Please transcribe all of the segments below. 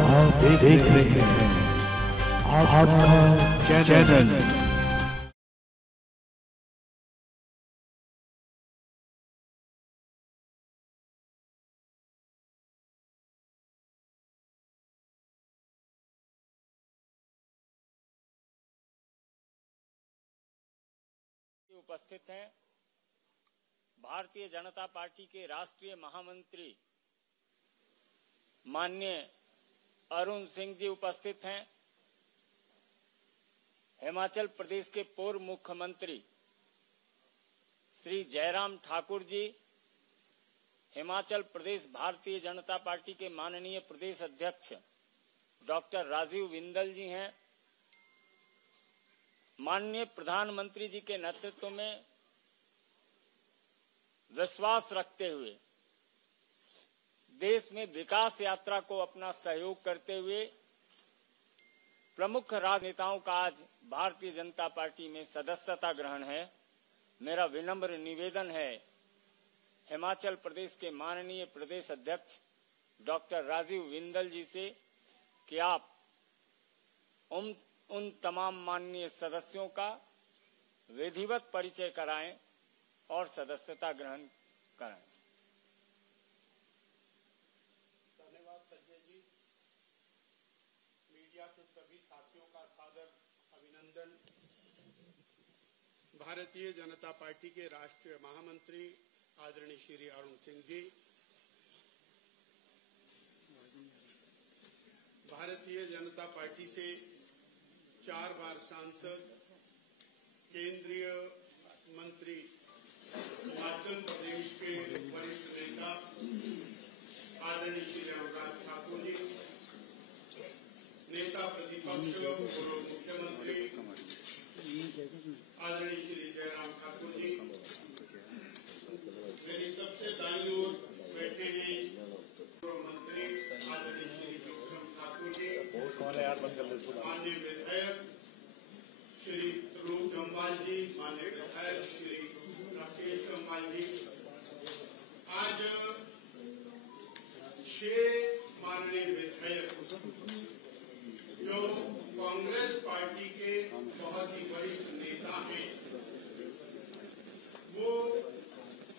आप देख रहे हैं आपका चैनल। उपस्थित हैं भारतीय जनता पार्टी के राष्ट्रीय महामंत्री माननीय अरुण सिंह जी उपस्थित हैं। हिमाचल प्रदेश के पूर्व मुख्यमंत्री श्री जयराम ठाकुर जी, हिमाचल प्रदेश भारतीय जनता पार्टी के माननीय प्रदेश अध्यक्ष डॉक्टर राजीव बिंदल जी हैं। माननीय प्रधानमंत्री जी के नेतृत्व में विश्वास रखते हुए देश में विकास यात्रा को अपना सहयोग करते हुए प्रमुख राजनेताओं का आज भारतीय जनता पार्टी में सदस्यता ग्रहण है। मेरा विनम्र निवेदन है हिमाचल प्रदेश के माननीय प्रदेश अध्यक्ष डॉक्टर राजीव बिंदल जी से कि आप उन तमाम माननीय सदस्यों का विधिवत परिचय कराएं और सदस्यता ग्रहण कराएं। धन्यवाद संजय जी। मीडिया के सभी साथियों का सादर अभिनंदन। भारतीय जनता पार्टी के राष्ट्रीय महामंत्री आदरणीय श्री अरुण सिंह जी, भारतीय जनता पार्टी से 4 बार सांसद, केंद्रीय मंत्री, हिमाचल प्रदेश के वरिष्ठ नेता आदरणीय श्री अनुराग ठाकुर जी, नेता प्रतिपक्ष पूर्व मुख्यमंत्री आदरणीय श्री जयराम ठाकुर जी, मेरी सबसे दाईं ओर बैठे हैं पूर्व मंत्री आदरणीय श्री विक्रम ठाकुर जी, माननीय विधायक श्री ध्रुव जम्वाल जी, माननीय विधायक श्री राकेश जम्वाल जी। आज 6 माननीय विधायक जो कांग्रेस पार्टी के बहुत ही वरिष्ठ नेता हैं, वो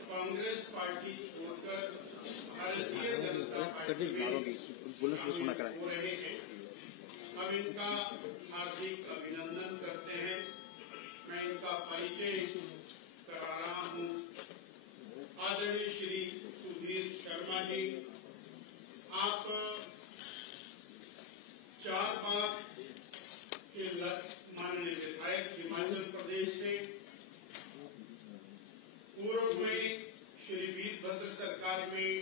कांग्रेस पार्टी छोड़कर भारतीय जनता पार्टी में शामिल हो रहे हैं। हम इनका हार्दिक अभिनंदन करते हैं। मैं इनका परिचय करा रहा हूं। आदरणीय श्री सुधीर शर्मा जी, आप 4 बार के माननीय विधायक हिमाचल प्रदेश से, पूर्व में श्री वीरभद्र सरकार में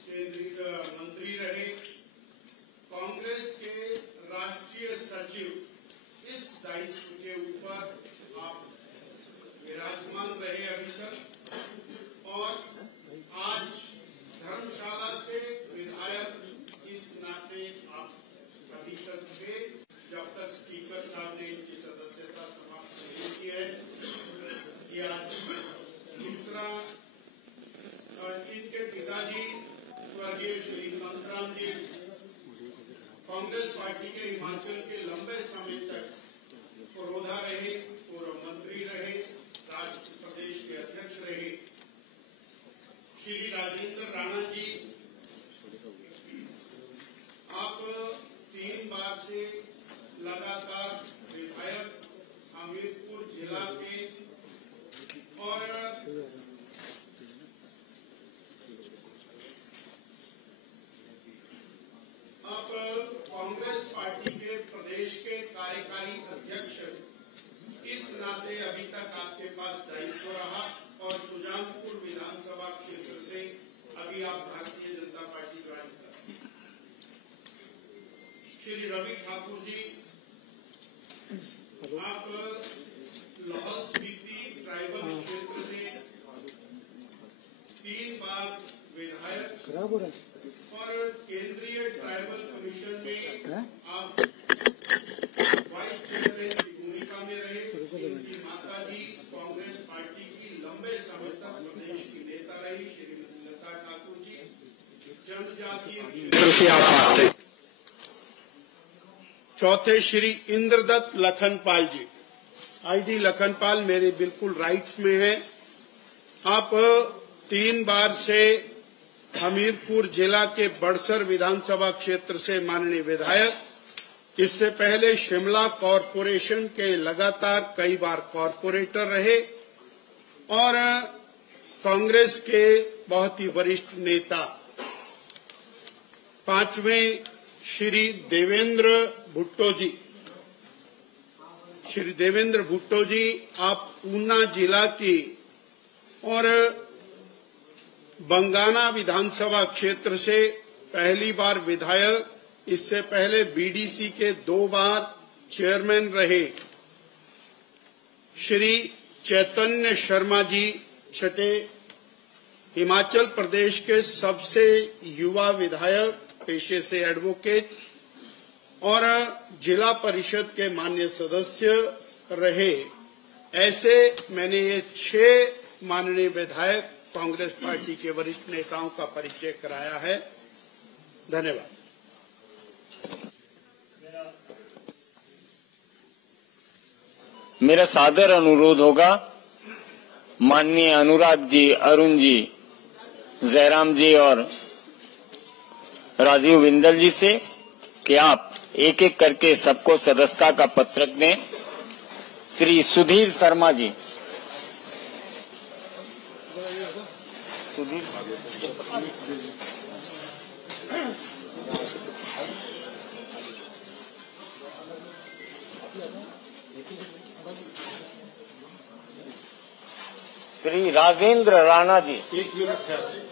केंद्रीय मंत्री रहे, कांग्रेस के राष्ट्रीय सचिव, इस दायित्व के ऊपर आप विराजमान रहे अभी तक, और आज धर्मशाला से विधायक इस नाते आप अभी तक थे जब तक स्पीकर साहब ने इनकी सदस्यता समाप्त नहीं की है। ये आज दूसरा, इनके पिताजी स्वर्गीय श्री कांतराम जी कांग्रेस पार्टी के हिमाचल के लंबे समय तक पुरोधा रहे, पूर्व मंत्री रहे, राज्य प्रदेश के अध्यक्ष रहे। श्री राजेंद्र राणा जी, आप 3 बार से लगातार विधायक हमीरपुर जिला के, और आप कांग्रेस पार्टी के प्रदेश के कार्यकारी अध्यक्ष, इस नाते अभी तक आपके पास दायित्व रहा, और सुजानपुर विधानसभा क्षेत्र से अभी आप भारतीय जनता पार्टी ज्वाइन कर। श्री रवि ठाकुर जी, आप लाहौल स्पीति ट्राइबल क्षेत्र से 3 बार विधायक, और केंद्रीय ट्राइबल कमीशन में आप वाइस चेयरमैन की भूमिका में रहे। इनकी माता जी कांग्रेस पार्टी की लंबे समय तक प्रदेश की नेता रही, श्रीमती लता ठाकुर जी, जनजातीय क्षेत्र से आप आते हैं। चौथे श्री इंद्रदत्त लखनपाल जी। आईडी लखनपाल मेरे बिल्कुल राइट में है। आप 3 बार से हमीरपुर जिला के बड़सर विधानसभा क्षेत्र से माननीय विधायक, इससे पहले शिमला कॉरपोरेशन के लगातार कई बार कॉरपोरेटर रहे और कांग्रेस के बहुत ही वरिष्ठ नेता। 5वें श्री देवेंद्र भुट्टो जी। श्री देवेंद्र भुट्टो जी, आप ऊना जिला की और बंगाना विधानसभा क्षेत्र से पहली बार विधायक, इससे पहले बीडीसी के 2 बार चेयरमैन रहे। श्री चैतन्य शर्मा जी, छठे, हिमाचल प्रदेश के सबसे युवा विधायक, पेशे से एडवोकेट और जिला परिषद के माननीय सदस्य रहे। ऐसे मैंने ये 6 माननीय विधायक कांग्रेस पार्टी के वरिष्ठ नेताओं का परिचय कराया है। धन्यवाद। मेरा सादर अनुरोध होगा माननीय अनुराग जी, अरुण जी, जयराम जी और राजीव बिंदल जी से कि आप एक एक करके सबको सदस्यता का पत्रक दें। श्री सुधीर शर्मा जी। श्री राजेंद्र राणा जी। 1 मिनट है।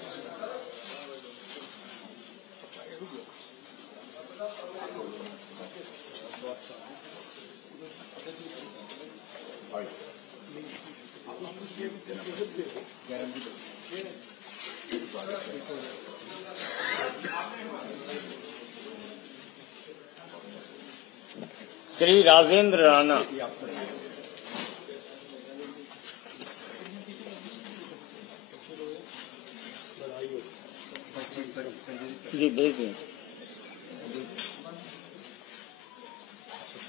श्री राजेंद्र राणा। जी भेज दें।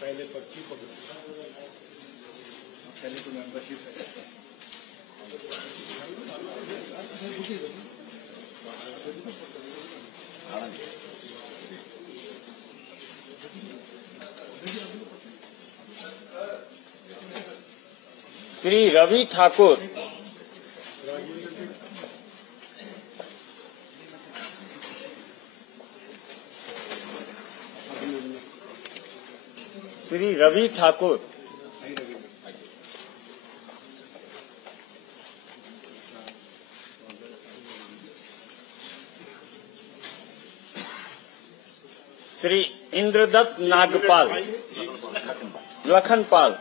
पहले पर्ची पहले तो मेंबरशिप श्री रवि ठाकुर। श्री रवि ठाकुर। श्री इंद्रदत्त नागपाल लखनपाल।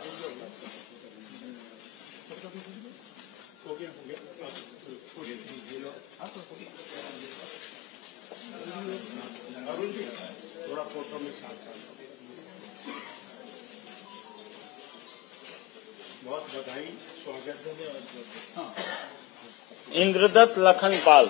अरुण जी थोड़ा फोटो में साथ बहुत बधाई, स्वागत है। इंद्रदत्त लखनपाल।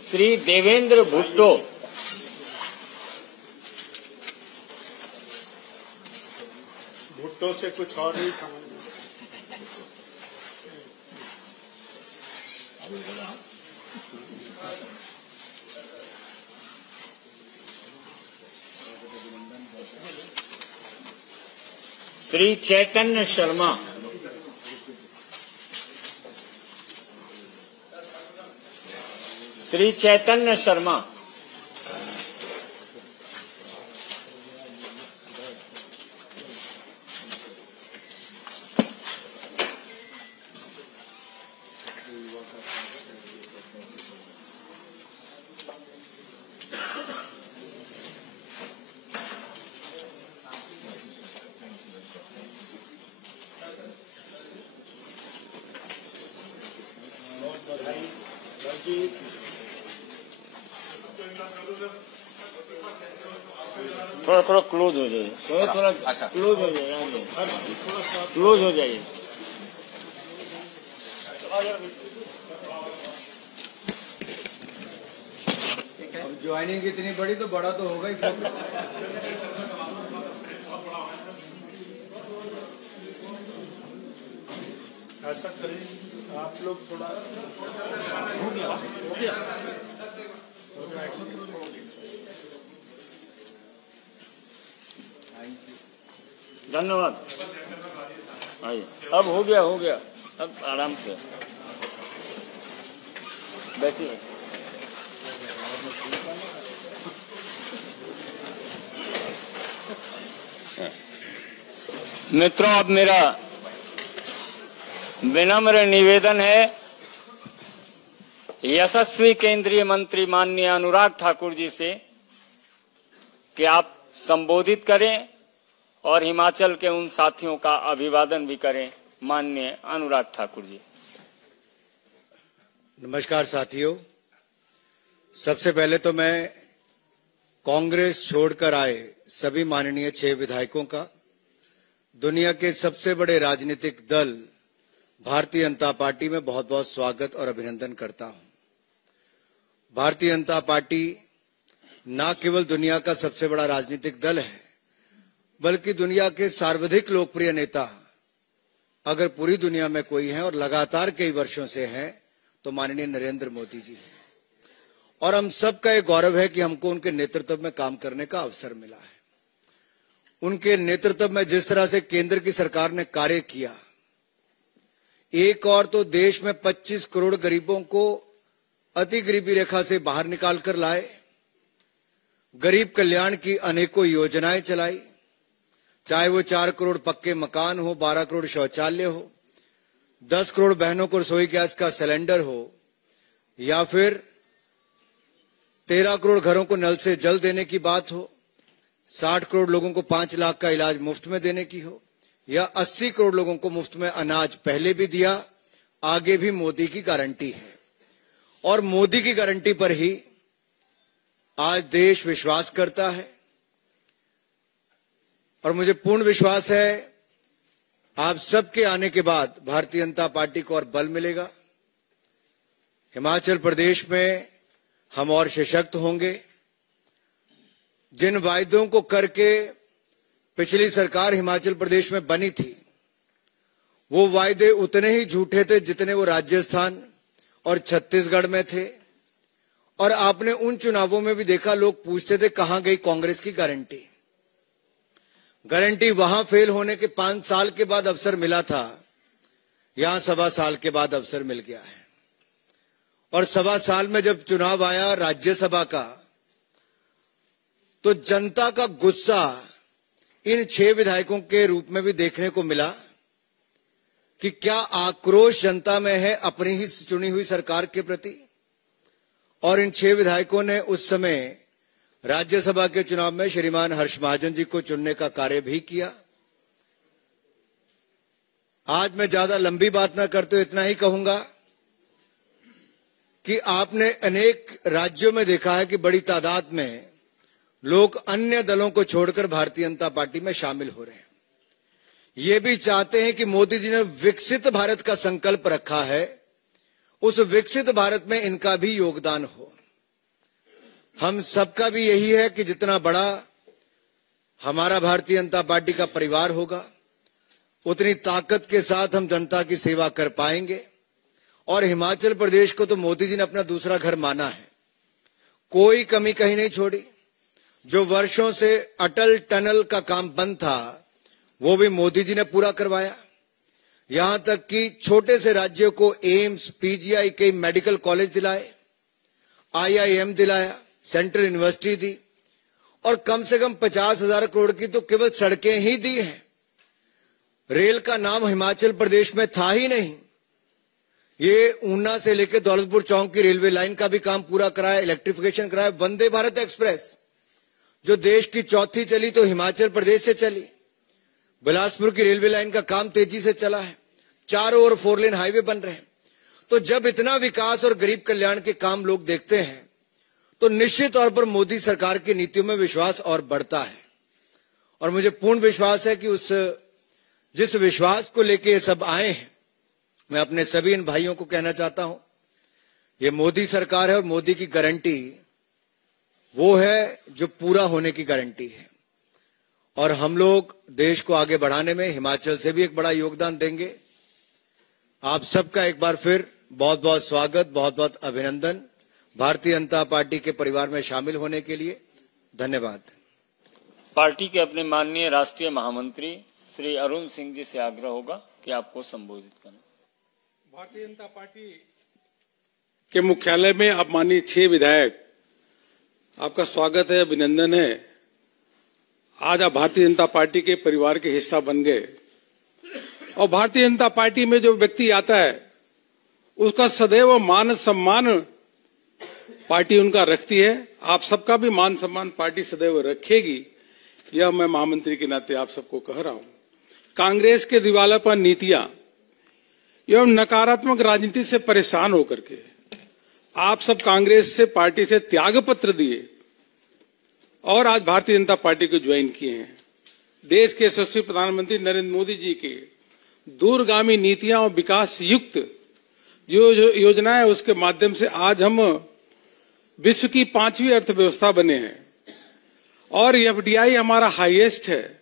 श्री देवेंद्र भुट्टो। भुट्टो से कुछ और नहीं समझ। श्री चैतन्य शर्मा। श्री चैतन्य शर्मा। थोड़ा थोड़ा क्लोज हो जाइए, थोड़ा अच्छा क्लोज हो जाइए, क्लोज हो जाइए। अब ज्वाइनिंग इतनी बड़ी तो बड़ा तो होगा ही फिर। ऐसा करें आप लोग थोड़ा हो गया धन्यवाद। आइए, अब हो गया, अब आराम से बैठिए। मित्रों, अब मेरा विनम्र निवेदन है, यशस्वी केंद्रीय मंत्री माननीय अनुराग ठाकुर जी से कि आप संबोधित करें और हिमाचल के उन साथियों का अभिवादन भी करें। माननीय अनुराग ठाकुर जी। नमस्कार साथियों, सबसे पहले तो मैं कांग्रेस छोड़कर आए सभी माननीय 6 विधायकों का दुनिया के सबसे बड़े राजनीतिक दल भारतीय जनता पार्टी में बहुत बहुत स्वागत और अभिनंदन करता हूं। भारतीय जनता पार्टी न केवल दुनिया का सबसे बड़ा राजनीतिक दल है, बल्कि दुनिया के सर्वाधिक लोकप्रिय नेता अगर पूरी दुनिया में कोई है और लगातार कई वर्षों से हैं तो माननीय नरेंद्र मोदी जी हैं। और हम सबका ये गौरव है कि हमको उनके नेतृत्व में काम करने का अवसर मिला है। उनके नेतृत्व में जिस तरह से केंद्र की सरकार ने कार्य किया, एक और तो देश में 25 करोड़ गरीबों को अति गरीबी रेखा से बाहर निकाल कर लाए, गरीब कल्याण की अनेकों योजनाएं चलाई, चाहे वो 4 करोड़ पक्के मकान हो, 12 करोड़ शौचालय हो, 10 करोड़ बहनों को रसोई गैस का सिलेंडर हो, या फिर 13 करोड़ घरों को नल से जल देने की बात हो, 60 करोड़ लोगों को 5 लाख का इलाज मुफ्त में देने की हो, या 80 करोड़ लोगों को मुफ्त में अनाज पहले भी दिया, आगे भी मोदी की गारंटी है। और मोदी की गारंटी पर ही आज देश विश्वास करता है और मुझे पूर्ण विश्वास है आप सबके आने के बाद भारतीय जनता पार्टी को और बल मिलेगा। हिमाचल प्रदेश में हम और सशक्त होंगे। जिन वायदों को करके पिछली सरकार हिमाचल प्रदेश में बनी थी, वो वायदे उतने ही झूठे थे जितने वो राजस्थान और छत्तीसगढ़ में थे। और आपने उन चुनावों में भी देखा, लोग पूछते थे कहां गई कांग्रेस की गारंटी। गारंटी वहां फेल होने के 5 साल के बाद अवसर मिला था, यहां 1.25 साल के बाद अवसर मिल गया है। और 1.25 साल में जब चुनाव आया राज्यसभा का, तो जनता का गुस्सा इन 6 विधायकों के रूप में भी देखने को मिला कि क्या आक्रोश जनता में है अपनी ही चुनी हुई सरकार के प्रति। और इन 6 विधायकों ने उस समय राज्यसभा के चुनाव में श्रीमान हर्ष महाजन जी को चुनने का कार्य भी किया। आज मैं ज्यादा लंबी बात ना करते इतना ही कहूंगा कि आपने अनेक राज्यों में देखा है कि बड़ी तादाद में लोग अन्य दलों को छोड़कर भारतीय जनता पार्टी में शामिल हो रहे हैं। ये भी चाहते हैं कि मोदी जी ने विकसित भारत का संकल्प रखा है, उस विकसित भारत में इनका भी योगदान हो। हम सबका भी यही है कि जितना बड़ा हमारा भारतीय जनता पार्टी का परिवार होगा, उतनी ताकत के साथ हम जनता की सेवा कर पाएंगे। और हिमाचल प्रदेश को तो मोदी जी ने अपना दूसरा घर माना है, कोई कमी कहीं नहीं छोड़ी। जो वर्षों से अटल टनल का काम बंद था, वो भी मोदी जी ने पूरा करवाया। यहां तक कि छोटे से राज्यों को एम्स, पीजीआई, कई मेडिकल कॉलेज दिलाए, आईआईएम दिलाया, सेंट्रल यूनिवर्सिटी दी, और कम से कम 50,000 करोड़ की तो केवल सड़कें ही दी हैं। रेल का नाम हिमाचल प्रदेश में था ही नहीं। ये ऊना से लेकर दौलतपुर चौक की रेलवे लाइन का भी काम पूरा कराया, इलेक्ट्रिफिकेशन कराया। वंदे भारत एक्सप्रेस जो देश की चौथी चली तो हिमाचल प्रदेश से चली। बिलासपुर की रेलवे लाइन का काम तेजी से चला है, चारों ओर 4 लेन हाईवे बन रहे हैं। तो जब इतना विकास और गरीब कल्याण के काम लोग देखते हैं तो निश्चित तौर पर मोदी सरकार की नीतियों में विश्वास और बढ़ता है। और मुझे पूर्ण विश्वास है कि जिस विश्वास को लेके ये सब आए हैं, मैं अपने सभी इन भाइयों को कहना चाहता हूं, ये मोदी सरकार है और मोदी की गारंटी वो है जो पूरा होने की गारंटी है। और हम लोग देश को आगे बढ़ाने में हिमाचल से भी एक बड़ा योगदान देंगे। आप सबका एक बार फिर बहुत बहुत स्वागत, बहुत बहुत अभिनंदन भारतीय जनता पार्टी के परिवार में शामिल होने के लिए। धन्यवाद। पार्टी के अपने माननीय राष्ट्रीय महामंत्री श्री अरुण सिंह जी से आग्रह होगा कि आपको संबोधित करें। भारतीय जनता पार्टी के मुख्यालय में आप माननीय 6 विधायक, आपका स्वागत है, अभिनंदन है। आज आप भारतीय जनता पार्टी के परिवार के हिस्सा बन गए और भारतीय जनता पार्टी में जो व्यक्ति आता है उसका सदैव मान सम्मान पार्टी उनका रखती है। आप सबका भी मान सम्मान पार्टी सदैव रखेगी, यह मैं महामंत्री के नाते आप सबको कह रहा हूं। कांग्रेस के दिवालापन नीतियां एवं नकारात्मक राजनीति से परेशान होकर के आप सब कांग्रेस से पार्टी से त्याग पत्र दिए और आज भारतीय जनता पार्टी को ज्वाइन किए हैं। देश के यशस्वी प्रधानमंत्री नरेंद्र मोदी जी के दूरगामी नीतियां और विकास युक्त जो योजनाएं, उसके माध्यम से आज हम विश्व की 5वीं अर्थव्यवस्था बने हैं और एफडीआई हमारा हाईएस्ट है।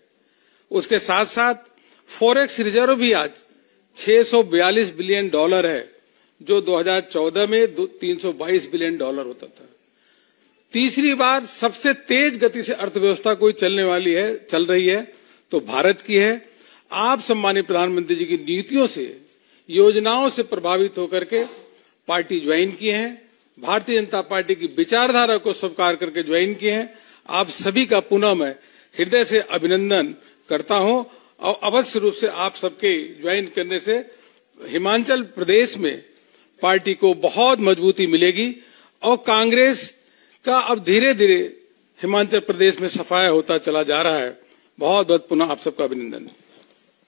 उसके साथ साथ फॉरेक्स रिजर्व भी आज $642 बिलियन है, जो 2014 में $322 बिलियन होता था। तीसरी बार सबसे तेज गति से अर्थव्यवस्था कोई चल रही है तो भारत की है। आप सम्मानीय प्रधानमंत्री जी की नीतियों से, योजनाओं से प्रभावित होकर के पार्टी ज्वाइन किए हैं, भारतीय जनता पार्टी की विचारधारा को स्वीकार करके ज्वाइन किए हैं। आप सभी का पुनः मैं हृदय से अभिनंदन करता हूं और अवश्य रूप से आप सबके ज्वाइन करने से हिमाचल प्रदेश में पार्टी को बहुत मजबूती मिलेगी और कांग्रेस का अब धीरे धीरे हिमाचल प्रदेश में सफाया होता चला जा रहा है। बहुत बहुत पुनः आप सबका अभिनंदन।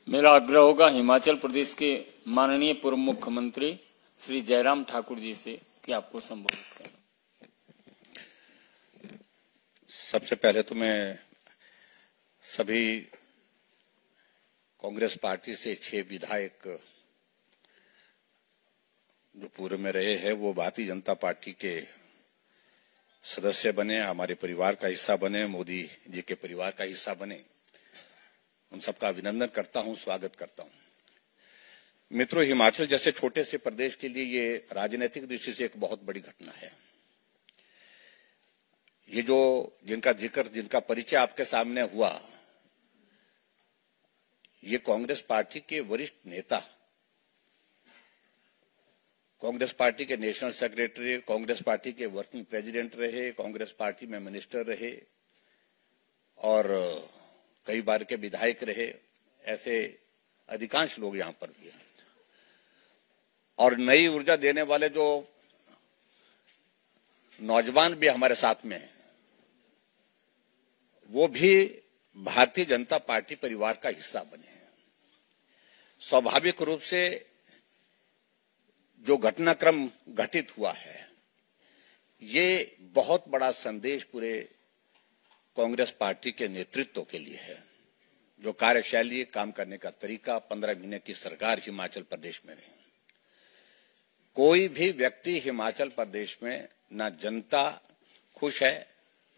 मेरा आग्रह होगा हिमाचल प्रदेश के माननीय पूर्व मुख्यमंत्री श्री जयराम ठाकुर जी से कि आपको संबोधित करें। सबसे पहले तो मैं सभी कांग्रेस पार्टी से 6 विधायक जो पूर्व में रहे हैं वो भारतीय जनता पार्टी के सदस्य बने, हमारे परिवार का हिस्सा बने, मोदी जी के परिवार का हिस्सा बने, उन सबका अभिनंदन करता हूं, स्वागत करता हूं। मित्रों, हिमाचल जैसे छोटे से प्रदेश के लिए ये राजनीतिक दृष्टि से एक बहुत बड़ी घटना है। ये जो जिनका परिचय आपके सामने हुआ, ये कांग्रेस पार्टी के वरिष्ठ नेता, कांग्रेस पार्टी के नेशनल सेक्रेटरी, कांग्रेस पार्टी के वर्किंग प्रेसिडेंट रहे, कांग्रेस पार्टी में मिनिस्टर रहे और कई बार के विधायक रहे। ऐसे अधिकांश लोग यहां पर भी हैं और नई ऊर्जा देने वाले जो नौजवान भी हमारे साथ में हैं, वो भी भारतीय जनता पार्टी परिवार का हिस्सा बने हैं। स्वाभाविक रूप से जो घटनाक्रम घटित हुआ है, ये बहुत बड़ा संदेश पूरे कांग्रेस पार्टी के नेतृत्व के लिए है। जो कार्यशैली, काम करने का तरीका, 15 महीने की सरकार हिमाचल प्रदेश में रही। कोई भी व्यक्ति हिमाचल प्रदेश में, ना जनता खुश है,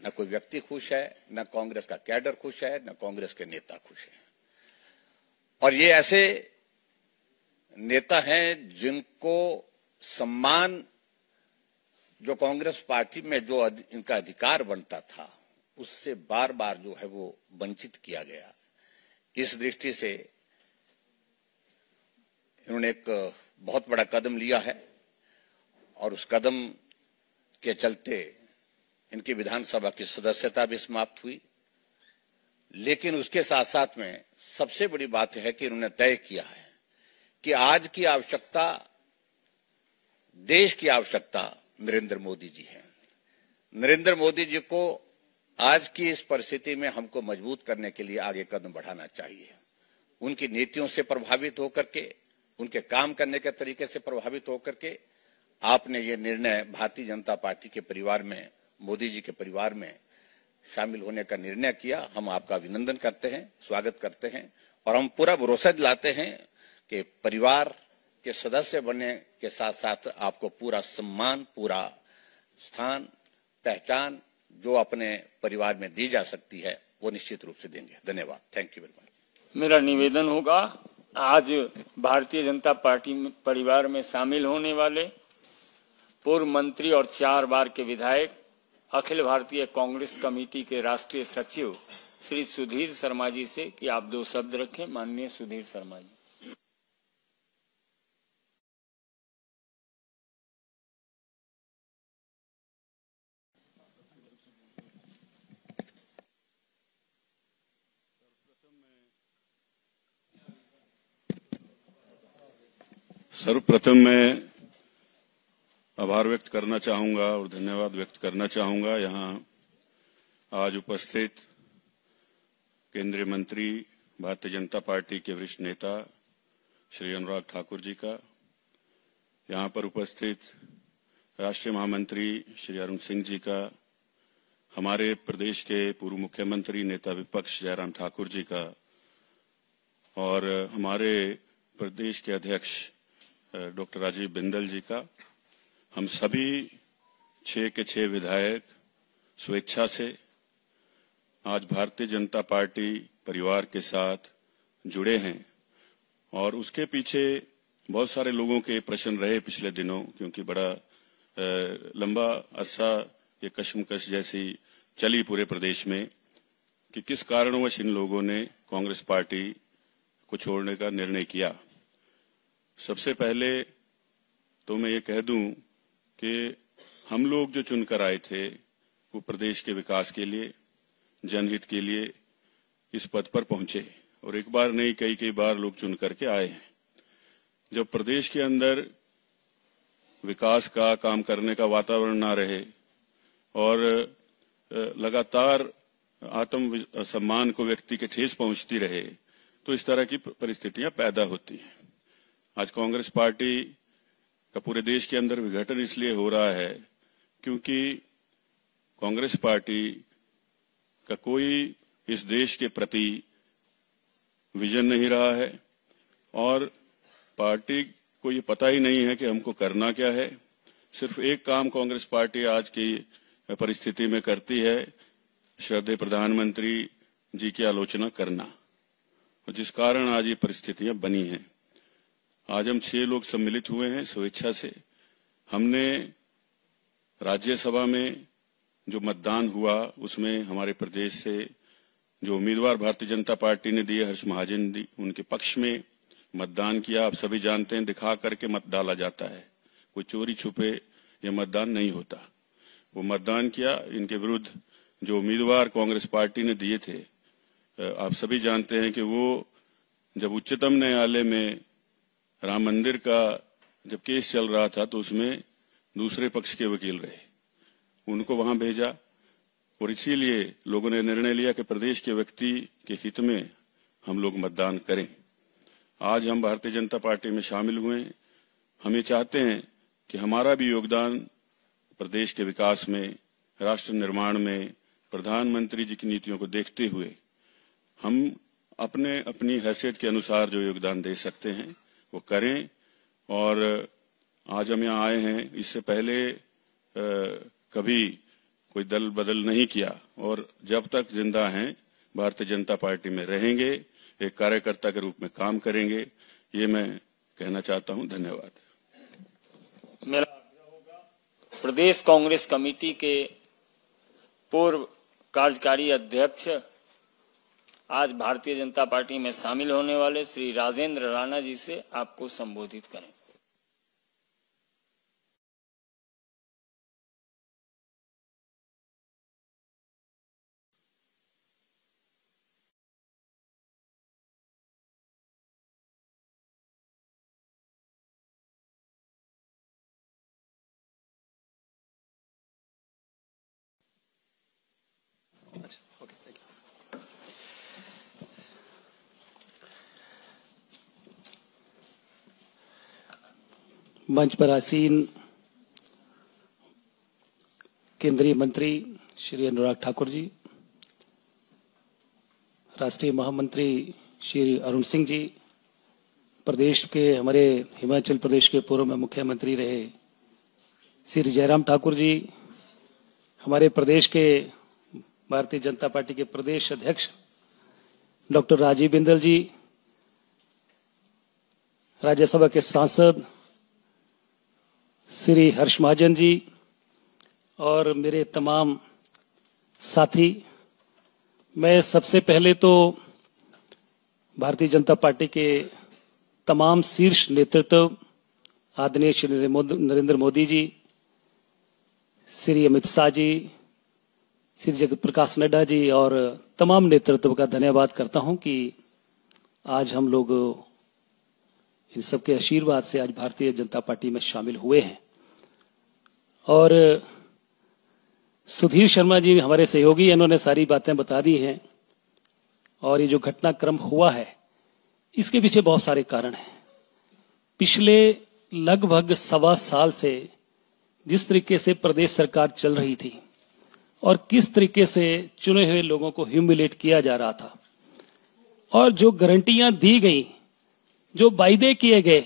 न कोई व्यक्ति खुश है, न कांग्रेस का कैडर खुश है, न कांग्रेस के नेता खुश है। और ये ऐसे नेता हैं जिनको सम्मान जो कांग्रेस पार्टी में जो इनका अधिकार बनता था, उससे बार बार जो है वो वंचित किया गया। इस दृष्टि से इन्होंने एक बहुत बड़ा कदम लिया है और उस कदम के चलते इनकी विधानसभा की सदस्यता भी समाप्त हुई। लेकिन उसके साथ साथ में सबसे बड़ी बात है कि इन्होंने तय किया है कि आज की आवश्यकता, देश की आवश्यकता नरेंद्र मोदी जी है। नरेंद्र मोदी जी को आज की इस परिस्थिति में हमको मजबूत करने के लिए आगे कदम बढ़ाना चाहिए। उनकी नीतियों से प्रभावित होकर के, उनके काम करने के तरीके से प्रभावित होकर के आपने ये निर्णय भारतीय जनता पार्टी के परिवार में, मोदी जी के परिवार में शामिल होने का निर्णय किया। हम आपका अभिनंदन करते हैं, स्वागत करते हैं और हम पूरा भरोसा दिलाते हैं कि परिवार के सदस्य बनने के साथ साथ आपको पूरा सम्मान, पूरा स्थान, पहचान जो अपने परिवार में दी जा सकती है वो निश्चित रूप से देंगे। धन्यवाद। Thank you very much. मेरा निवेदन होगा, आज भारतीय जनता पार्टी परिवार में शामिल होने वाले पूर्व मंत्री और 4 बार के विधायक अखिल भारतीय कांग्रेस कमेटी के राष्ट्रीय सचिव श्री सुधीर शर्मा जी से कि आप 2 शब्द रखें। माननीय सुधीर शर्मा जी। सर्वप्रथम मैं आभार व्यक्त करना चाहूंगा और धन्यवाद व्यक्त करना चाहूंगा यहाँ आज उपस्थित केंद्रीय मंत्री, भारतीय जनता पार्टी के वरिष्ठ नेता श्री अनुराग ठाकुर जी का, यहाँ पर उपस्थित राष्ट्रीय महामंत्री श्री अरुण सिंह जी का, हमारे प्रदेश के पूर्व मुख्यमंत्री नेता विपक्ष जयराम ठाकुर जी का और हमारे प्रदेश के अध्यक्ष डॉक्टर राजीव बिंदल जी का। हम सभी 6 के 6 विधायक स्वेच्छा से आज भारतीय जनता पार्टी परिवार के साथ जुड़े हैं और उसके पीछे बहुत सारे लोगों के प्रश्न रहे पिछले दिनों, क्योंकि बड़ा लंबा अरसा ये कशमकश जैसी चली पूरे प्रदेश में कि किस कारणवश इन लोगों ने कांग्रेस पार्टी को छोड़ने का निर्णय किया। सबसे पहले तो मैं ये कह दूं कि हम लोग जो चुनकर आए थे वो प्रदेश के विकास के लिए, जनहित के लिए इस पद पर पहुंचे और एक बार नहीं कई बार लोग चुन करके आए हैं। जब प्रदेश के अंदर विकास का काम करने का वातावरण ना रहे और लगातार आत्म सम्मान को व्यक्ति के ठेस पहुंचती रहे तो इस तरह की परिस्थितियां पैदा होती हैं। आज कांग्रेस पार्टी का पूरे देश के अंदर विघटन इसलिए हो रहा है क्योंकि कांग्रेस पार्टी का कोई इस देश के प्रति विजन नहीं रहा है और पार्टी को ये पता ही नहीं है कि हमको करना क्या है। सिर्फ एक काम कांग्रेस पार्टी आज की परिस्थिति में करती है, श्रद्धेय प्रधानमंत्री जी की आलोचना करना, और जिस कारण आज ये परिस्थितियां बनी हैं। आज हम 6 लोग सम्मिलित हुए हैं स्वेच्छा से। हमने राज्यसभा में जो मतदान हुआ उसमें हमारे प्रदेश से जो उम्मीदवार भारतीय जनता पार्टी ने दिए, हर्ष महाजन जी, उनके पक्ष में मतदान किया। आप सभी जानते हैं दिखा करके मत डाला जाता है, कोई चोरी छुपे ये मतदान नहीं होता। वो मतदान किया। इनके विरुद्ध जो उम्मीदवार कांग्रेस पार्टी ने दिए थे, आप सभी जानते हैं कि वो जब उच्चतम न्यायालय में राम मंदिर का जब केस चल रहा था तो उसमें दूसरे पक्ष के वकील रहे, उनको वहां भेजा और इसीलिए लोगों ने निर्णय लिया कि प्रदेश के व्यक्ति के हित में हम लोग मतदान करें। आज हम भारतीय जनता पार्टी में शामिल हुए हैं। हम ये चाहते हैं कि हमारा भी योगदान प्रदेश के विकास में, राष्ट्र निर्माण में, प्रधानमंत्री जी की नीतियों को देखते हुए हम अपने अपनी हैसियत के अनुसार जो योगदान दे सकते हैं वो करें। और आज हम यहाँ आए हैं, इससे पहले कभी कोई दल बदल नहीं किया और जब तक जिंदा हैं भारतीय जनता पार्टी में रहेंगे, एक कार्यकर्ता के रूप में काम करेंगे, ये मैं कहना चाहता हूं। धन्यवाद। मेरा प्रदेश कांग्रेस कमेटी के पूर्व कार्यकारी अध्यक्ष आज भारतीय जनता पार्टी में शामिल होने वाले श्री राजेंद्र राणा जी से आपको संबोधित करें। मंच पर आसीन केंद्रीय मंत्री श्री अनुराग ठाकुर जी, राष्ट्रीय महामंत्री श्री अरुण सिंह जी, प्रदेश के हमारे हिमाचल प्रदेश के पूर्व में मुख्यमंत्री रहे श्री जयराम ठाकुर जी, हमारे प्रदेश के भारतीय जनता पार्टी के प्रदेश अध्यक्ष डॉक्टर राजीव बिंदल जी, राज्यसभा के सांसद श्री हर्ष महाजन जी और मेरे तमाम साथी, मैं सबसे पहले तो भारतीय जनता पार्टी के तमाम शीर्ष नेतृत्व आदरणीय श्री नरेंद्र मोदी जी, श्री अमित शाह जी, श्री जगत प्रकाश नड्डा जी और तमाम नेतृत्व का धन्यवाद करता हूं कि आज हम लोग इन सबके आशीर्वाद से आज भारतीय जनता पार्टी में शामिल हुए हैं। और सुधीर शर्मा जी हमारे सहयोगी, इन्होंने सारी बातें बता दी हैं। और ये जो घटनाक्रम हुआ है इसके पीछे बहुत सारे कारण हैं। पिछले लगभग 1.25 साल से जिस तरीके से प्रदेश सरकार चल रही थी और किस तरीके से चुने हुए लोगों को ह्यूमिलेट किया जा रहा था और जो गारंटियां दी गई, जो वायदे किए गए,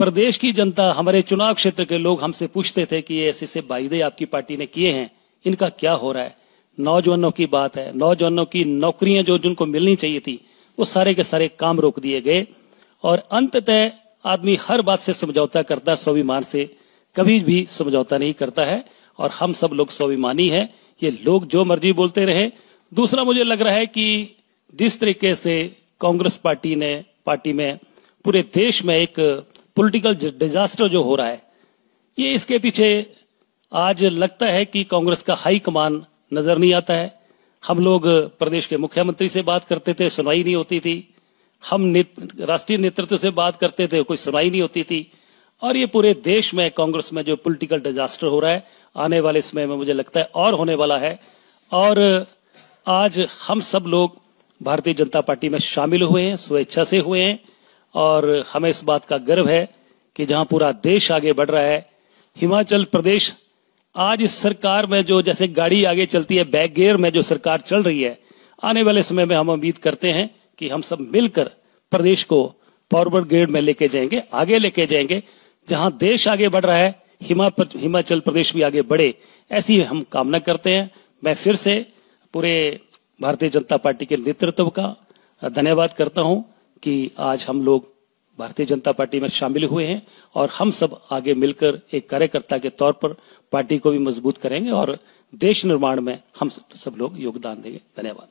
प्रदेश की जनता, हमारे चुनाव क्षेत्र के लोग हमसे पूछते थे कि ये ऐसे वायदे आपकी पार्टी ने किए हैं, इनका क्या हो रहा है। नौजवानों की बात है, नौजवानों की नौकरियां जो जिनको मिलनी चाहिए थी वो सारे के सारे काम रोक दिए गए और अंततः आदमी हर बात से समझौता करता है, स्वाभिमान से कभी भी समझौता नहीं करता है। और हम सब लोग स्वाभिमानी हैं, ये लोग जो मर्जी बोलते रहे। दूसरा, मुझे लग रहा है कि जिस तरीके से कांग्रेस पार्टी में पूरे देश में एक पॉलिटिकल डिजास्टर जो हो रहा है, ये इसके पीछे आज लगता है कि कांग्रेस का हाई कमान नजर नहीं आता है। हम लोग प्रदेश के मुख्यमंत्री से बात करते थे, सुनवाई नहीं होती थी। हम राष्ट्रीय नेतृत्व से बात करते थे, कोई सुनवाई नहीं होती थी। और ये पूरे देश में कांग्रेस में जो पॉलिटिकल डिजास्टर हो रहा है, आने वाले समय में मुझे लगता है और होने वाला है। और आज हम सब लोग भारतीय जनता पार्टी में शामिल हुए हैं, स्वेच्छा से हुए हैं। और हमें इस बात का गर्व है कि जहां पूरा देश आगे बढ़ रहा है, हिमाचल प्रदेश आज इस सरकार में जो जैसे गाड़ी आगे चलती है, बैक गियर में जो सरकार चल रही है, आने वाले समय में हम उम्मीद करते हैं कि हम सब मिलकर प्रदेश को फॉरवर्ड गियर में लेके जाएंगे, आगे लेके जाएंगे। जहां देश आगे बढ़ रहा है, हिमाचल प्रदेश भी आगे बढ़े, ऐसी हम कामना करते हैं। मैं फिर से पूरे भारतीय जनता पार्टी के नेतृत्व का धन्यवाद करता हूं कि आज हम लोग भारतीय जनता पार्टी में शामिल हुए हैं और हम सब आगे मिलकर एक कार्यकर्ता के तौर पर पार्टी को भी मजबूत करेंगे और देश निर्माण में हम सब लोग योगदान देंगे। धन्यवाद।